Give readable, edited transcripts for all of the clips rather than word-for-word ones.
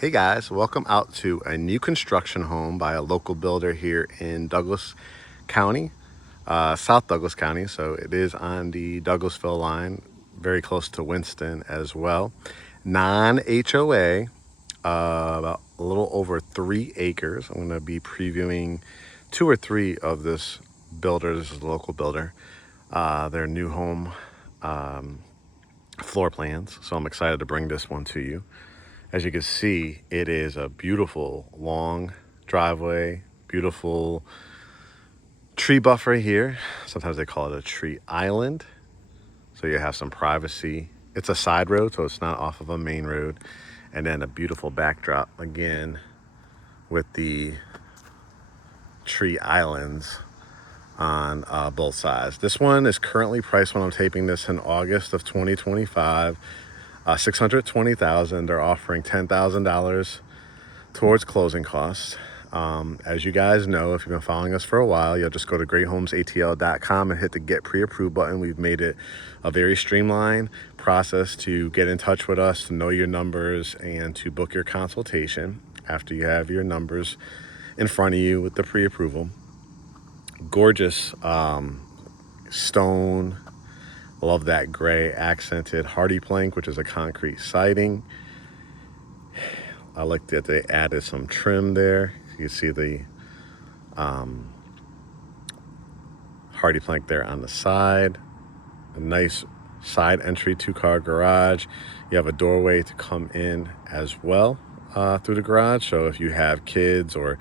Hey guys, welcome out to a new construction home by a local builder here in Douglas County, South Douglas County. So it is on the Douglasville line, very close to Winston as well. Non-HOA, about a little over 3 acres. I'm going to be previewing 2 or 3 of this builder. This is a local builder, their new home floor plans. So I'm excited to bring this one to you. As you can see, it is a beautiful long driveway, beautiful tree buffer here. Sometimes they call it a tree island. So you have some privacy. It's a side road, so it's not off of a main road. And then a beautiful backdrop again with the tree islands on both sides. This one is currently priced, when I'm taping this, in August of 2025. $620,000. They're offering $10,000 towards closing costs. As you guys know, if you've been following us for a while, you'll just go to GreatHomesATL.com and hit the Get Pre-Approved button. We've made it a very streamlined process to get in touch with us, to know your numbers, and to book your consultation after you have your numbers in front of you with the pre-approval. Gorgeous stone. Love that gray accented hardy plank, which is a concrete siding. I like that they added some trim there. You can see the hardy plank there on the side. A nice side entry, 2-car garage. You have a doorway to come in as well through the garage. So if you have kids or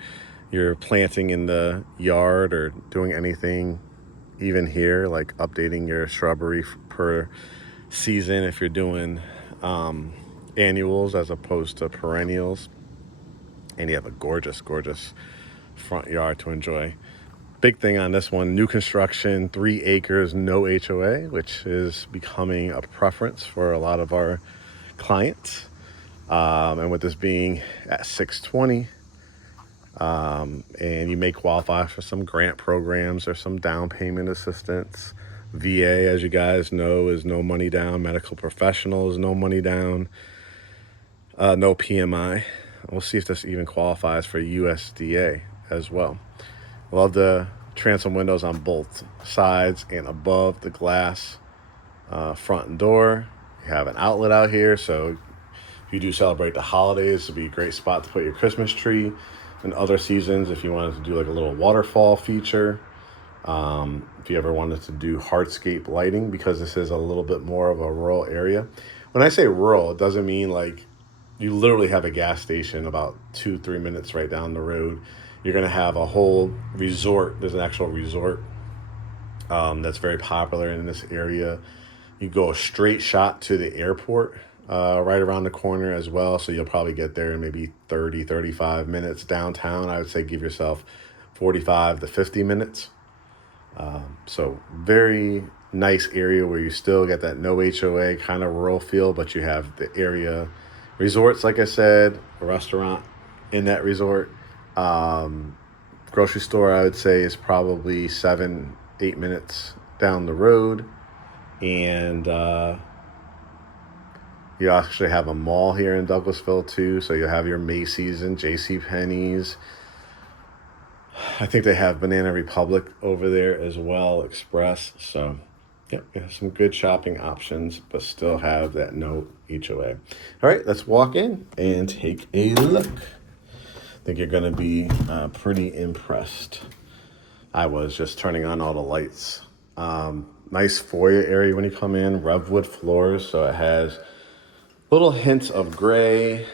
you're planting in the yard or doing anything, even here, like updating your shrubbery per season, if you're doing annuals as opposed to perennials, and you have a gorgeous front yard to enjoy. Big thing on this one, new construction, 3 acres, no HOA, which is becoming a preference for a lot of our clients. And with this being at 620, and you may qualify for some grant programs or some down payment assistance. VA, as you guys know, is no money down. Medical professionals, no money down. No PMI. We'll see if this even qualifies for USDA as well. Love the transom windows on both sides and above the glass front and door. You have an outlet out here, so if you do celebrate the holidays, it'd be a great spot to put your Christmas tree. In other seasons, if you wanted to do like a little waterfall feature, if you ever wanted to do hardscape lighting, because this is a little bit more of a rural area. When I say rural, it doesn't mean like you literally have a gas station about 2-3 minutes right down the road. You're going to have a whole resort. There's an actual resort that's very popular in this area. You go a straight shot to the airport right around the corner as well. So you'll probably get there in maybe 30-35 minutes. Downtown, I would say give yourself 45 to 50 minutes. So very nice area where you still get that no HOA kind of rural feel, but you have the area resorts, like I said, a restaurant in that resort. Grocery store, I would say, is probably 7-8 minutes down the road. And you actually have a mall here in Douglasville too. So you have your Macy's and JCPenney's. I think they have Banana Republic over there as well, Express. So yeah, we have some good shopping options, but still have that no HOA. All right, let's walk in and take a look. I think you're gonna be pretty impressed. I was just turning on all the lights. Nice foyer area when you come in, Revwood floors, so it has little hints of gray,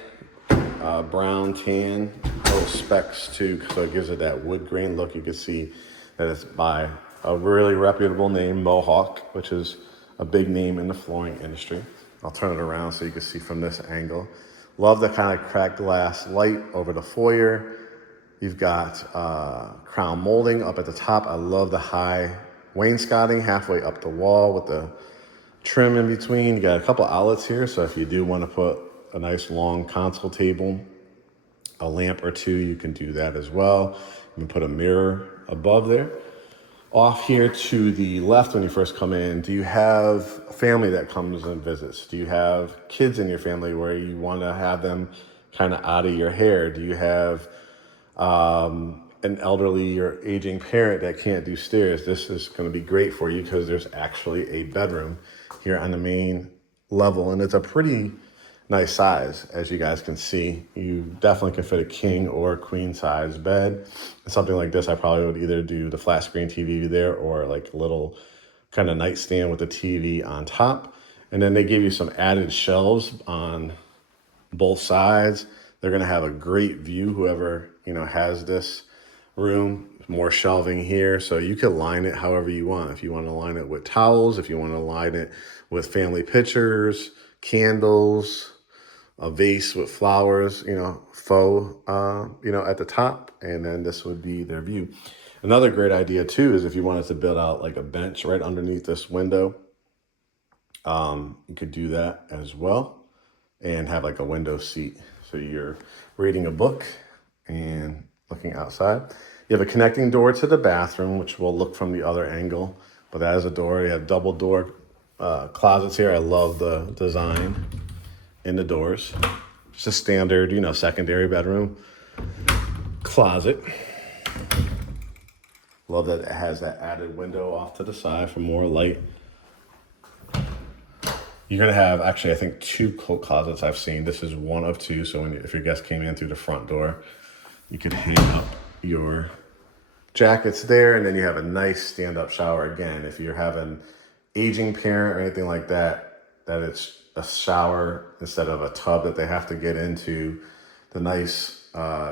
brown, tan, little specks too, so it gives it that wood grain look. You can see that it's by a really reputable name, Mohawk, which is a big name in the flooring industry. I'll turn it around so you can see from this angle. Love the kind of cracked glass light over the foyer. You've got crown molding up at the top. I love the high wainscoting halfway up the wall with the trim in between. You got a couple outlets here, so if you do want to put a nice long console table, a lamp or two, you can do that as well. You can put a mirror above there. Off here to the left when you first come in, do you have a family that comes and visits? Do you have kids in your family where you want to have them kind of out of your hair? Do you have an elderly or aging parent that can't do stairs? This is going to be great for you because there's actually a bedroom here on the main level, and it's a pretty nice size. As you guys can see, you definitely can fit a king or queen size bed. Something like this, I probably would either do the flat screen TV there or like a little kind of nightstand with a TV on top. And then they give you some added shelves on both sides. They're going to have a great view, whoever, has this room. More shelving here, so you can line it however you want. If you want to line it with towels, if you want to line it with family pictures, candles, a vase with flowers, faux, at the top, and then this would be their view. Another great idea too is if you wanted to build out like a bench right underneath this window, you could do that as well, and have like a window seat. So you're reading a book and looking outside. You have a connecting door to the bathroom, which will look from the other angle, but that is a door. You have double door closets here. I love the design in the doors. It's a standard, secondary bedroom closet. Love that it has that added window off to the side for more light. You're gonna have, actually, I think 2 coat closets I've seen. This is one of 2, so if your guest came in through the front door, you could hang up your jackets there, and then you have a nice stand-up shower. Again, if you're having aging parent or anything like that, that it's a shower instead of a tub that they have to get into. The nice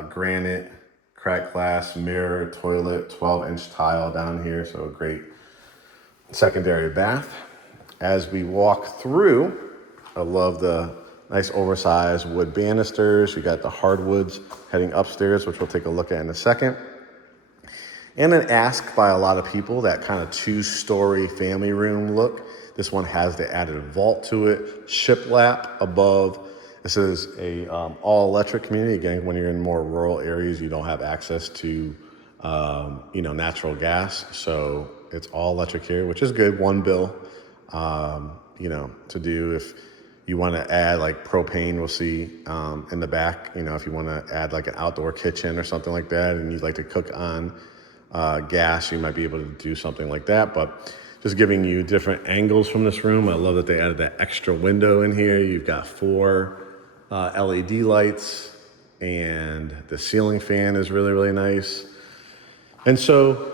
granite, cracked glass, mirror, toilet, 12-inch tile down here, so a great secondary bath. As we walk through, I love the nice oversized wood banisters. You got the hardwoods heading upstairs, which we'll take a look at in a second. And an ask by a lot of people, that kind of 2-story family room look. This one has the added vault to it, shiplap above. This is a all-electric community. Again, when you're in more rural areas, you don't have access to natural gas. So it's all electric here, which is good. One bill, to do if you want to add like propane. We'll see in the back, if you want to add like an outdoor kitchen or something like that, and you'd like to cook on gas, you might be able to do something like that. But just giving you different angles from this room. I love that they added that extra window in here. You've got 4 LED lights, and the ceiling fan is really, really nice. And so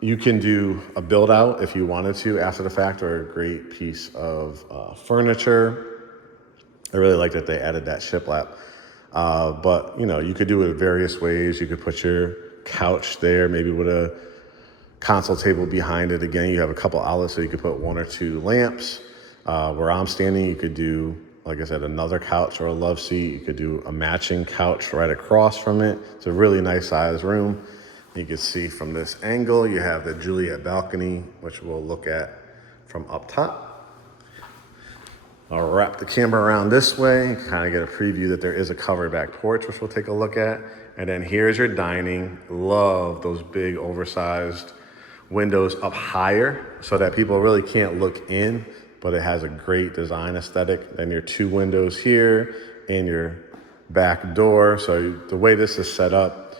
you can do a build out if you wanted to after the fact, or a great piece of furniture. I really like that they added that shiplap. But you could do it various ways. You could put your couch there, maybe with a console table behind it. Again, you have a couple outlets, so you could put 1 or 2 lamps. Where I'm standing, you could do, like I said, another couch or a love seat. You could do a matching couch right across from it. It's a really nice sized room. You can see from this angle, you have the Juliet balcony, which we'll look at from up top. I'll wrap the camera around this way, kind of get a preview that there is a covered back porch, which we'll take a look at. And then here's your dining. Love those big oversized windows up higher so that people really can't look in, but it has a great design aesthetic. Then your 2 windows here and your back door. So the way this is set up,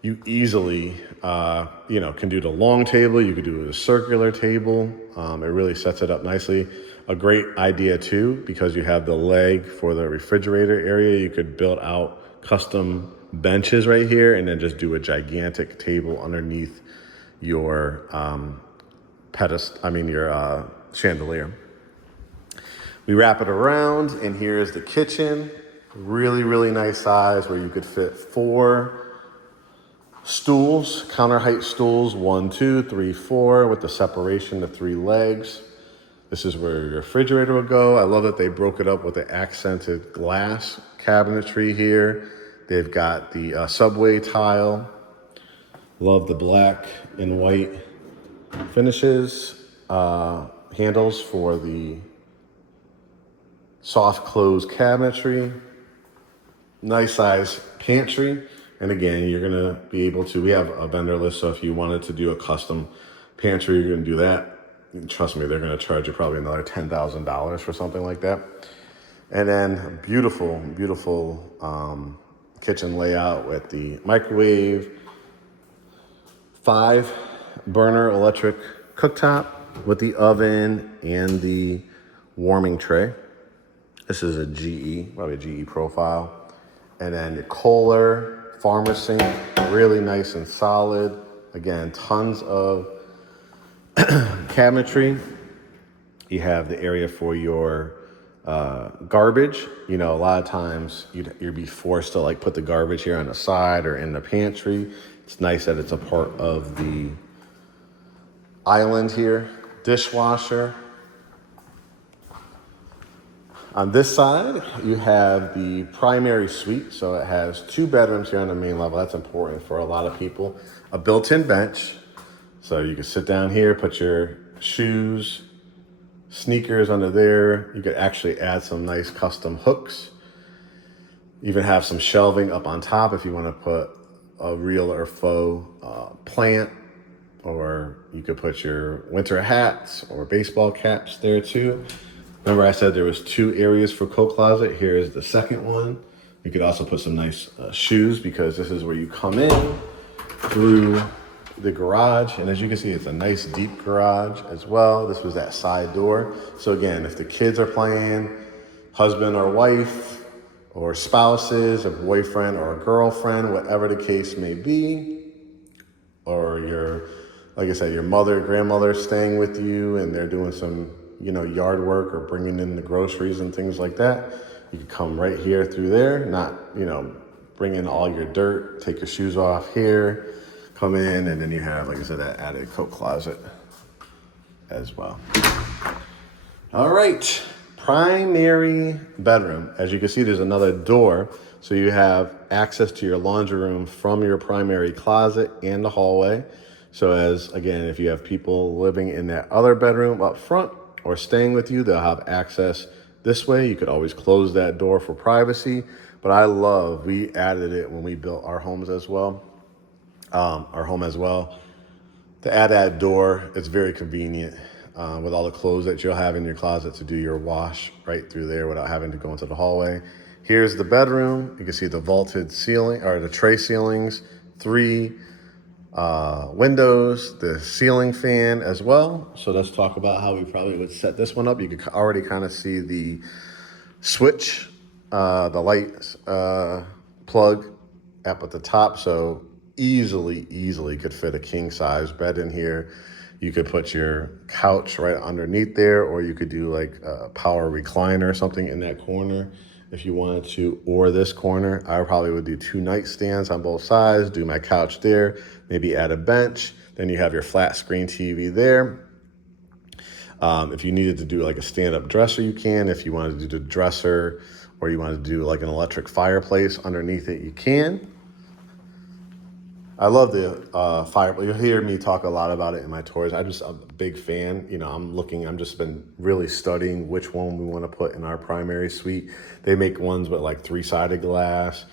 you easily, can do the long table. You could do a circular table. It really sets it up nicely. A great idea too, because you have the leg for the refrigerator area. You could build out custom benches right here, and then just do a gigantic table underneath your your chandelier. We wrap it around, and here's the kitchen. Really, really nice size where you could fit 4 stools, counter height stools, 1, 2, 3, 4, with the separation to 3 legs. This is where your refrigerator will go. I love that they broke it up with the accented glass cabinetry here. They've got the subway tile. Love the black and white finishes. Handles for the soft close cabinetry. Nice size pantry. And again, you're gonna be able to, we have a vendor list, so if you wanted to do a custom pantry, you're gonna do that. Trust me, they're gonna charge you probably another $10,000 for something like that. And then beautiful, beautiful kitchen layout with the microwave, 5-burner electric cooktop with the oven and the warming tray. This is a GE, probably a GE profile. And then the Kohler farmer sink, really nice and solid. Again, tons of cabinetry. You have the area for your garbage. You know, a lot of times you'd be forced to like put the garbage here on the side or in the pantry. It's nice that it's a part of the island here. Dishwasher. On this side, you have the primary suite. So it has 2 bedrooms here on the main level. That's important for a lot of people. A built-in bench. So you can sit down here, put your shoes, sneakers under there. You could actually add some nice custom hooks. Even have some shelving up on top if you want to put a real or faux plant, or you could put your winter hats or baseball caps there too. Remember I said there was 2 areas for coat closet. Here is the second one. You could also put some nice shoes, because this is where you come in through the garage. And as you can see, it's a nice deep garage as well. This was that side door. So again, if the kids are playing, husband or wife or spouses, a boyfriend or a girlfriend, whatever the case may be, or your, like I said, your mother, grandmother staying with you and they're doing some, yard work or bringing in the groceries and things like that, you can come right here through there, not, bring in all your dirt, take your shoes off here, come in, and then you have, like I said, that added coat closet as well. All right, primary bedroom. As you can see, there's another door. So you have access to your laundry room from your primary closet and the hallway. So again, if you have people living in that other bedroom up front or staying with you, they'll have access this way. You could always close that door for privacy. But we added it when we built our homes as well. Our home as well. To add that door, it's very convenient with all the clothes that you'll have in your closet to do your wash right through there without having to go into the hallway. Here's the bedroom. You can see the vaulted ceiling, or the tray ceilings, 3 windows, the ceiling fan as well. So let's talk about how we probably would set this one up. You can already kind of see the switch, the light plug up at the top. So easily could fit a king size bed in here. You could put your couch right underneath there, or you could do like a power recliner or something in that corner if you wanted to, or this corner. I probably would do 2 nightstands on both sides, do my couch there, maybe add a bench. Then you have your flat screen TV there. If you needed to do like a stand-up dresser, you can. If you wanted to do the dresser, or you wanted to do like an electric fireplace underneath it, you can. I love the fireplace. You'll hear me talk a lot about it in my tours. I'm a big fan. I'm just been really studying which one we want to put in our primary suite. They make ones with like 3-sided glass,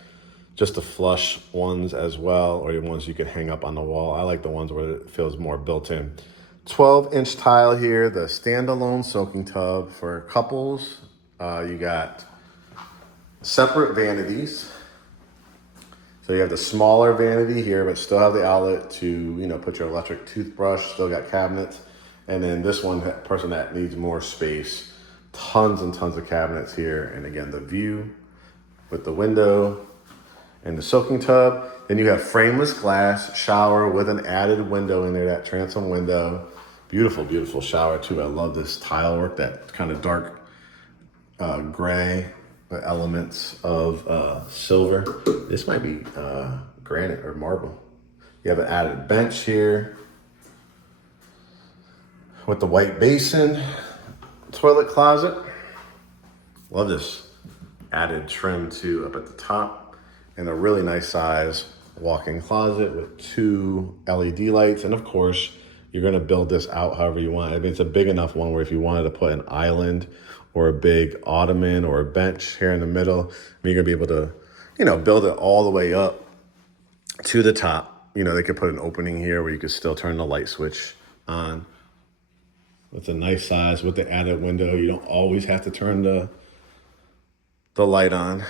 just the flush ones as well, or the ones you could hang up on the wall. I like the ones where it feels more built in. 12-inch tile here, the standalone soaking tub for couples. You got separate vanities. So you have the smaller vanity here, but still have the outlet to, put your electric toothbrush, still got cabinets. And then this one, person that needs more space, tons and tons of cabinets here. And again, the view with the window and the soaking tub. Then you have frameless glass shower with an added window in there, that transom window. Beautiful, beautiful shower too. I love this tile work, that kind of dark gray elements of silver. This might be granite or marble. You have an added bench here with the white basin, toilet closet. Love this added trim too up at the top, and a really nice size walk-in closet with 2 LED lights. And of course, you're gonna build this out however you want. I mean, it's a big enough one where if you wanted to put an island or a big ottoman or a bench here in the middle, you're gonna be able to, build it all the way up to the top. They could put an opening here where you could still turn the light switch on. It's a nice size with the added window. You don't always have to turn the light on.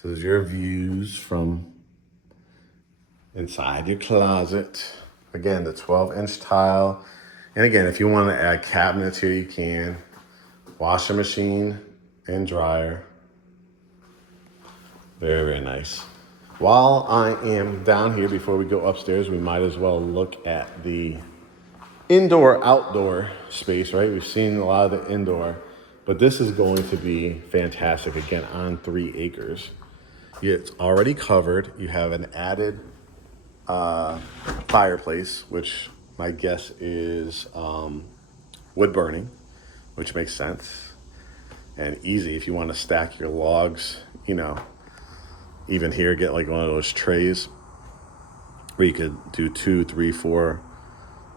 So there's your views from inside your closet. Again, the 12-inch tile. And again, if you want to add cabinets here, you can. Washing machine and dryer. Very, very nice. While I am down here, before we go upstairs, we might as well look at the indoor-outdoor space, right? We've seen a lot of the indoor, but this is going to be fantastic, again, on 3 acres. It's already covered. You have an added fireplace, which my guess is wood burning, which makes sense. And easy if you want to stack your logs, you know, even here, get like one of those trays where you could do 2, 3, 4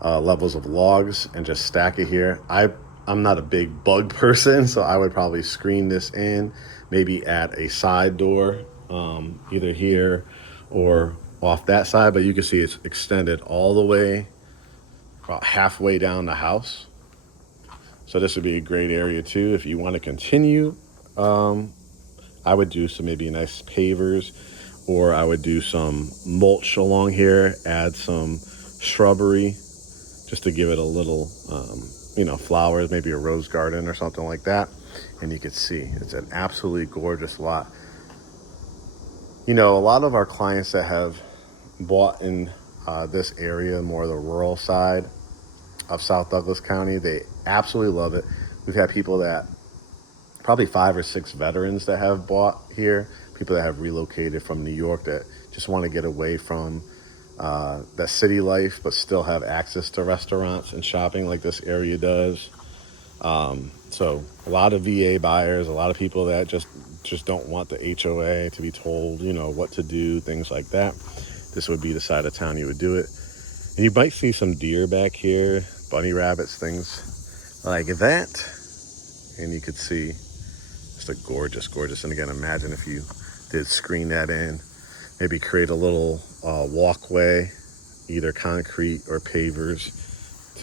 levels of logs and just stack it here. I'm not a big bug person, so I would probably screen this in, maybe add a side door, either here or off that side, but you can see it's extended all the way about halfway down the house. So this would be a great area too. If you want to continue, I would do some maybe nice pavers, or I would do some mulch along here, add some shrubbery just to give it a little, flowers, maybe a rose garden or something like that. And you can see it's an absolutely gorgeous lot. You know, a lot of our clients that have bought in this area, more the rural side of South Douglas County, they absolutely love it. We've had people that, probably 5 or 6 veterans that have bought here, people that have relocated from New York that just want to get away from that city life, but still have access to restaurants and shopping like this area does. So a lot of VA buyers, a lot of people that just don't want the HOA to be told, you know, what to do, things like that. This would be the side of town you would do it. And you might see some deer back here, bunny rabbits, things like that. And you could see just a gorgeous, gorgeous. And again, imagine if you did screen that in, maybe create a little walkway, either concrete or pavers,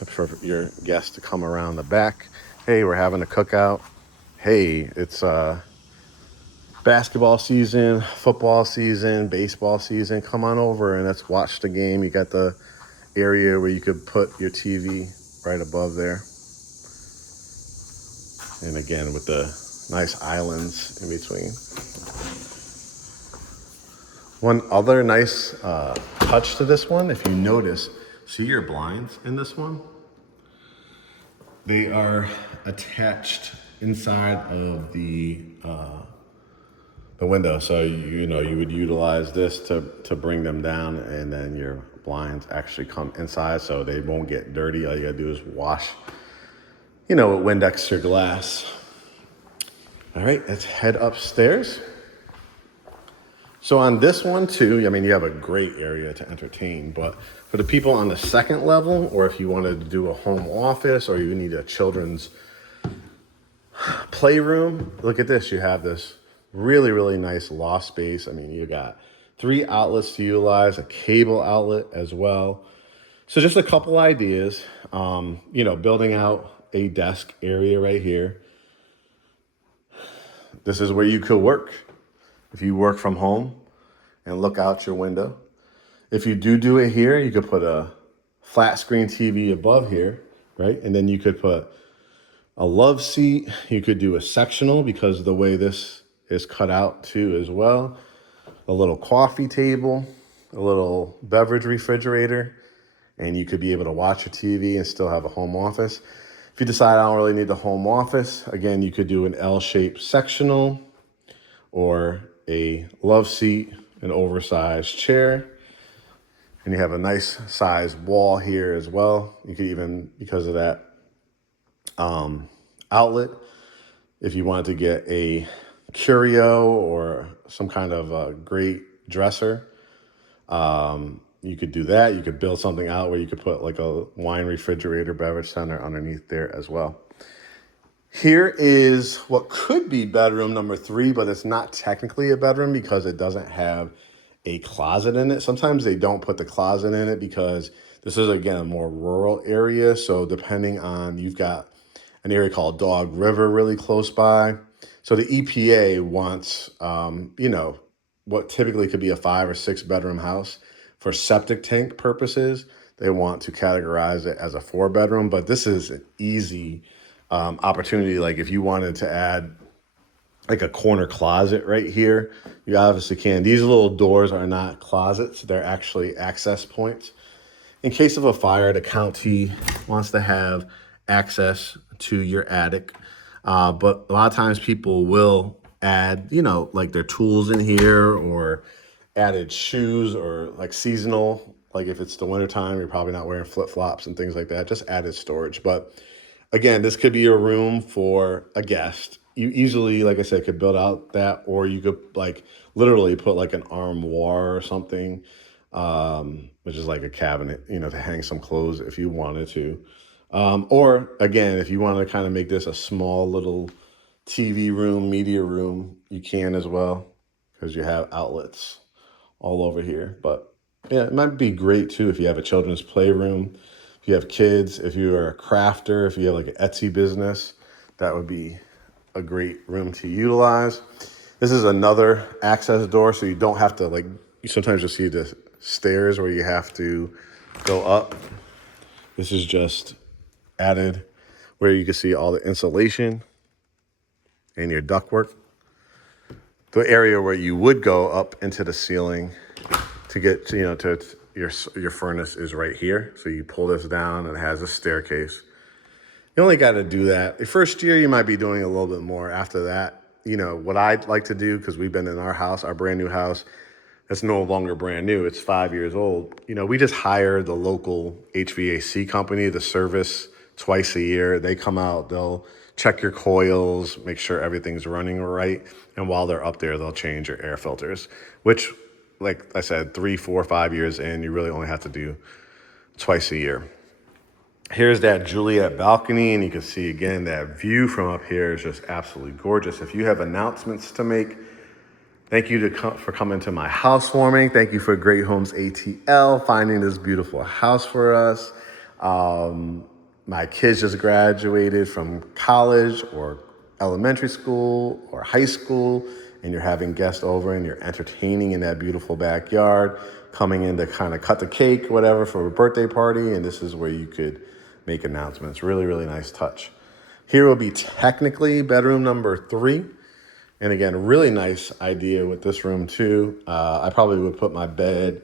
for your guests to come around the back. Hey, we're having a cookout. Hey, it's basketball season, football season, baseball season. Come on over and let's watch the game. You got the area where you could put your TV right above there. And again, with the nice islands in between. One other nice touch to this one, if you notice, see your blinds in this one? They are attached inside of the window. So you would utilize this to bring them down, and then your blinds actually come inside so they won't get dirty. All you gotta do is wash, with Windex your glass. All right, let's head upstairs. So on this one too, you have a great area to entertain, but for the people on the second level, or if you wanted to do a home office, or you need a children's playroom, look at this. You have this really, really nice loft space. You got 3 outlets to utilize, a cable outlet as well. So just a couple ideas, building out a desk area right here. This is where you could work. If you work from home and look out your window. If you do it here, you could put a flat screen TV above here, right? And then you could put a love seat. You could do a sectional because of the way this is cut out too as well. A little coffee table, a little beverage refrigerator, and you could be able to watch your TV and still have a home office. If you decide I don't really need the home office, again, you could do an L-shaped sectional or a love seat, an oversized chair. And you have a nice size wall here as well. You could even, because of that outlet, if you wanted to get a curio or some kind of a great dresser, you could do that. You could build something out where you could put like a wine refrigerator, beverage center underneath there as well. Here is what could be bedroom number 3, but it's not technically a bedroom because it doesn't have a closet in it. Sometimes they don't put the closet in it because this is, again, a more rural area. So depending on, you've got an area called Dog River really close by. So the EPA wants, what typically could be a 5 or 6 bedroom house. For septic tank purposes, they want to categorize it as a 4 bedroom, but this is an easy opportunity. Like if you wanted to add like a corner closet right here, you obviously can. These little doors are not closets, they're actually access points. In case of a fire, the county wants to have access to your attic. But a lot of times people will add, like their tools in here, or added shoes, or like seasonal. Like if it's the wintertime, you're probably not wearing flip flops and things like that, just added storage. But again, this could be a room for a guest. You easily, like I said, could build out that, or you could like literally put like an armoire or something, which is like a cabinet, to hang some clothes if you wanted to. Or again, if you want to kind of make this a small little TV room, media room, you can as well, because you have outlets all over here. But yeah, it might be great too if you have a children's playroom, if you have kids, if you are a crafter, if you have like an Etsy business, that would be a great room to utilize. This is another access door, so you don't have to you sometimes you'll see the stairs where you have to go up. This is just added where you can see all the insulation and your ductwork. The area where you would go up into the ceiling to get to your furnace is right here. So you pull this down and it has a staircase. You only got to do that. The first year you might be doing a little bit more. After that, what I'd like to do, because we've been in our brand new house, it's no longer brand new. It's 5 years old. We just hire the local HVAC company to service twice a year. They come out, they'll check your coils, make sure everything's running right. And while they're up there, they'll change your air filters, which, like I said, 3, 4, 5 years in, you really only have to do twice a year. Here's that Juliet balcony, and you can see again that view from up here is just absolutely gorgeous. If you have announcements to make, thank you for coming to my housewarming. Thank you for Great Homes ATL finding this beautiful house for us. My kids just graduated from college or elementary school or high school, and you're having guests over and you're entertaining in that beautiful backyard, coming in to kind of cut the cake, whatever, for a birthday party. And this is where you could make announcements. Really, really nice touch. Here will be technically bedroom number 3. And again, really nice idea with this room too. I probably would put my bed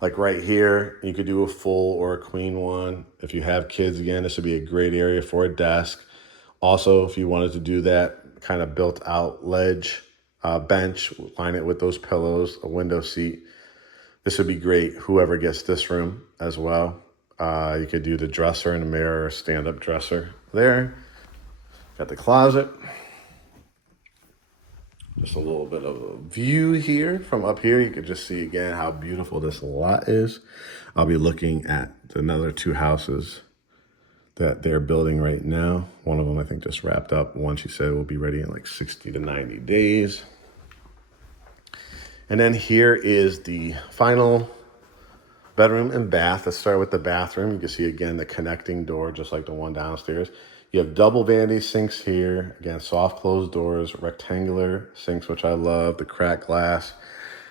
like right here. You could do a full or a queen one. If you have kids, again, this would be a great area for a desk. Also, if you wanted to do that kind of built out ledge, bench, line it with those pillows, a window seat. This would be great, whoever gets this room as well. You could do the dresser and a mirror, stand-up dresser there. Got the closet. Just a little bit of a view here. From up here, you can just see again how beautiful this lot is. I'll be looking at another 2 houses that they're building right now. One of them I think just wrapped up. One she said will be ready in like 60 to 90 days. And then here is the final bedroom and bath. Let's start with the bathroom. You can see again the connecting door, just like the one downstairs. You have double vanity sinks here. Again, soft closed doors, rectangular sinks, which I love, the cracked glass.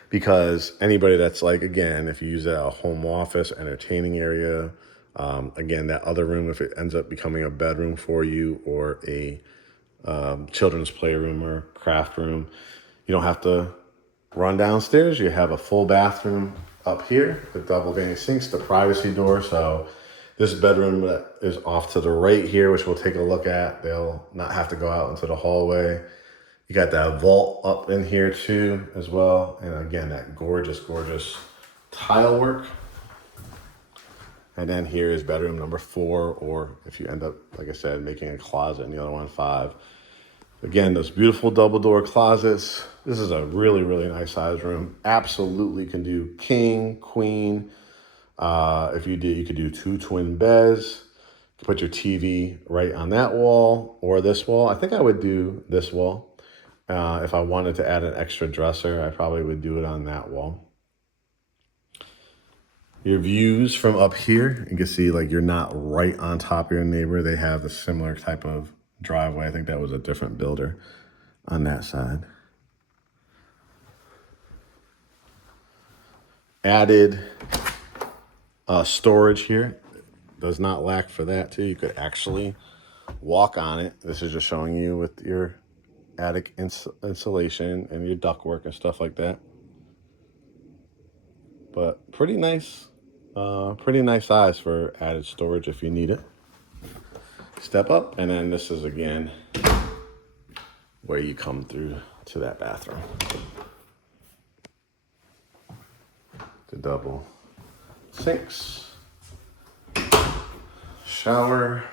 Because anybody that's like, again, if you use it at a home office, entertaining area, again, that other room, if it ends up becoming a bedroom for you or a children's playroom or craft room, you don't have to run downstairs. You have a full bathroom up here, the double vanity sinks, the privacy door. So this bedroom is off to the right here, which we'll take a look at. They'll not have to go out into the hallway. You got that vault up in here too as well. And again, that gorgeous, gorgeous tile work. And then here is bedroom number 4, or if you end up, like I said, making a closet in the other one, 5. Again, those beautiful double door closets. This is a really, really nice size room. Absolutely can do king, queen. If you did, you could do 2 twin beds. You could put your TV right on that wall or this wall. I think I would do this wall. If I wanted to add an extra dresser, I probably would do it on that wall. Your views from up here, you can see like you're not right on top of your neighbor. They have a similar type of driveway. I think that was a different builder on that side. added storage here. Does not lack for that too. You could actually walk on it. This is just showing you with your attic insulation and your ductwork and stuff like that. But pretty nice size for added storage if you need it. Step up, and then this is again where you come through to that bathroom. The double sinks, shower,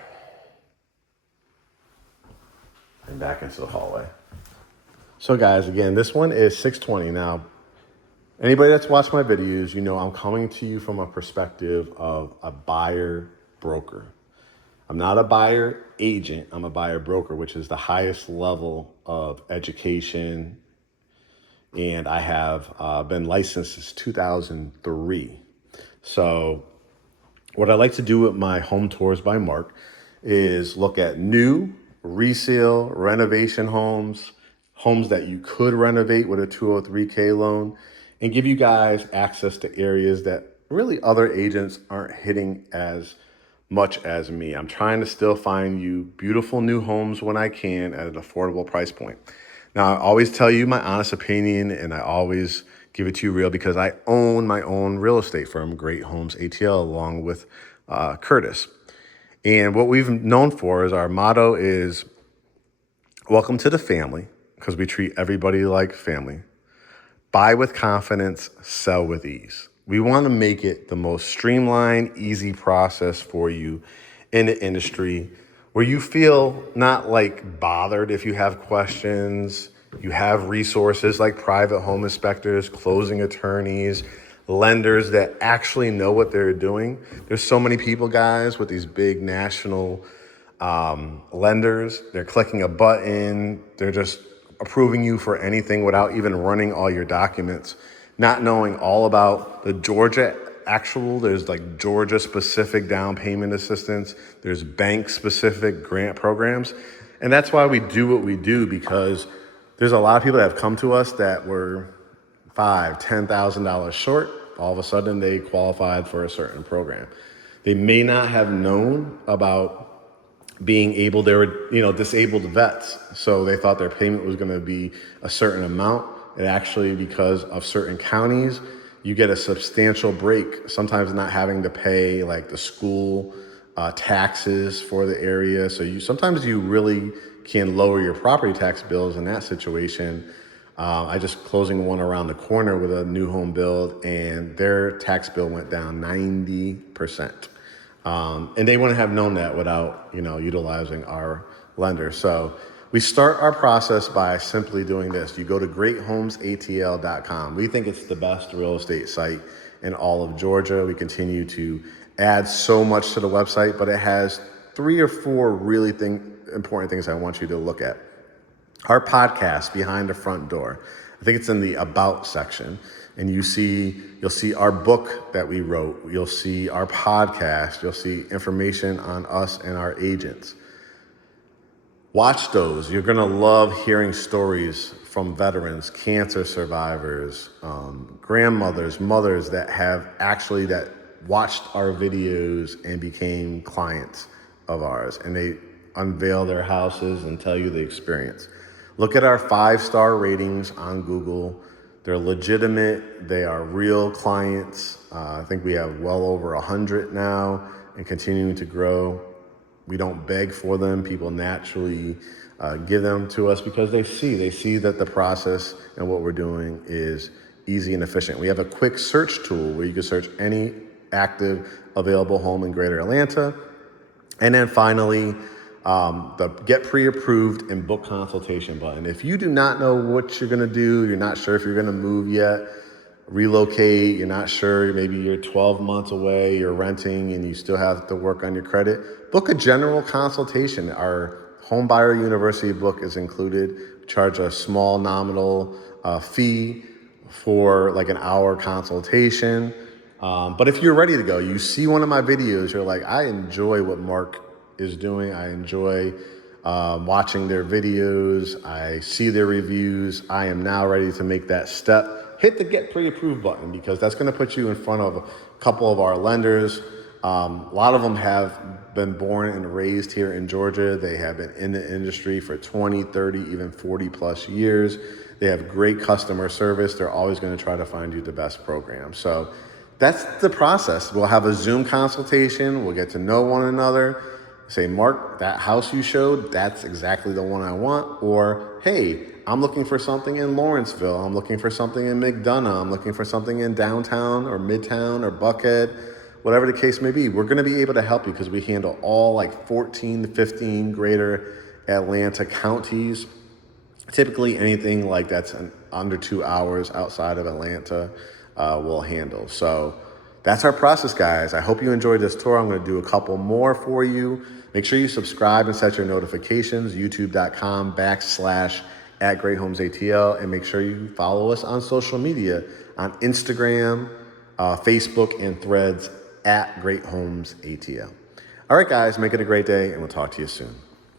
and back into the hallway. So guys, again, this one is $620. Now, anybody that's watched my videos, you know I'm coming to you from a perspective of a buyer broker. I'm not a buyer agent, I'm a buyer broker, which is the highest level of education. And I have been licensed since 2003. So what I like to do with my home tours by Mark is look at new, resale, renovation homes, homes that you could renovate with a 203K loan, and give you guys access to areas that really other agents aren't hitting as much as me. I'm trying to still find you beautiful new homes when I can at an affordable price point. Now, I always tell you my honest opinion, and I always give it to you real because I own my own real estate firm, GreatHomesATL, along with Curtis. And what we've known for is our motto is welcome to the family, because we treat everybody like family. Buy with confidence, sell with ease. We want to make it the most streamlined, easy process for you in the industry where you feel not like bothered if you have questions. You have resources like private home inspectors, closing attorneys, lenders that actually know what they're doing. There's so many people, guys, with these big national lenders. They're clicking a button. They're just approving you for anything without even running all your documents, not knowing all about the Georgia actual. There's like Georgia specific down payment assistance. There's bank specific grant programs. And that's why we do what we do, because there's a lot of people that have come to us that were $5,000, $10,000 short. All of a sudden they qualified for a certain program. They may not have known about being able, they were, disabled vets. So they thought their payment was going to be a certain amount. And actually, because of certain counties, you get a substantial break, sometimes not having to pay like the school taxes for the area. So sometimes you really can lower your property tax bills in that situation. I just closing one around the corner with a new home build, and their tax bill went down 90%. And they wouldn't have known that without, utilizing our lender. So we start our process by simply doing this. You go to GreatHomesATL.com. We think it's the best real estate site in all of Georgia. We continue to add so much to the website, but it has 3 or 4 really important things I want you to look at. Our podcast, Behind the Front Door. I think it's in the About section. And you'll see our book that we wrote. You'll see our podcast. You'll see information on us and our agents. Watch those. You're going to love hearing stories from veterans, cancer survivors, grandmothers, mothers that watched our videos and became clients of ours. And they unveil their houses and tell you the experience. Look at our 5-star ratings on Google. They're legitimate. They are real clients. I think we have well over 100 now and continuing to grow. We don't beg for them. People naturally give them to us because they see that the process and what we're doing is easy and efficient. We have a quick search tool where you can search any active available home in Greater Atlanta. And then finally, the get pre-approved and book consultation button. If you do not know what you're gonna do, you're not sure if you're gonna move yet, relocate, you're not sure, maybe you're 12 months away, you're renting and you still have to work on your credit, book a general consultation. Our Home Buyer University book is included. We charge a small nominal fee for like an hour consultation. But if you're ready to go, you see one of my videos, you're like, I enjoy what Mark is doing. I enjoy watching their videos. I see their reviews. I am now ready to make that step hit the get pre-approved button, because that's going to put you in front of a couple of our lenders. A lot of them have been born and raised here in Georgia. They have been in the industry for 20, 30, even 40 plus years. They have great customer service. They're always going to try to find you the best program. So that's the process. We'll have a Zoom consultation. We'll get to know one another. Say, Mark, that house you showed, that's exactly the one I want. Or, hey, I'm looking for something in Lawrenceville. I'm looking for something in McDonough. I'm looking for something in downtown or Midtown or Buckhead, whatever the case may be. We're going to be able to help you because we handle all like 14 to 15 greater Atlanta counties. Typically anything like that's under 2 hours outside of Atlanta we'll handle. So that's our process, guys. I hope you enjoyed this tour. I'm going to do a couple more for you. Make sure you subscribe and set your notifications, youtube.com/@GreatHomesATL, and make sure you follow us on social media on Instagram, Facebook, and Threads @GreatHomesATL. All right, guys, make it a great day, and we'll talk to you soon.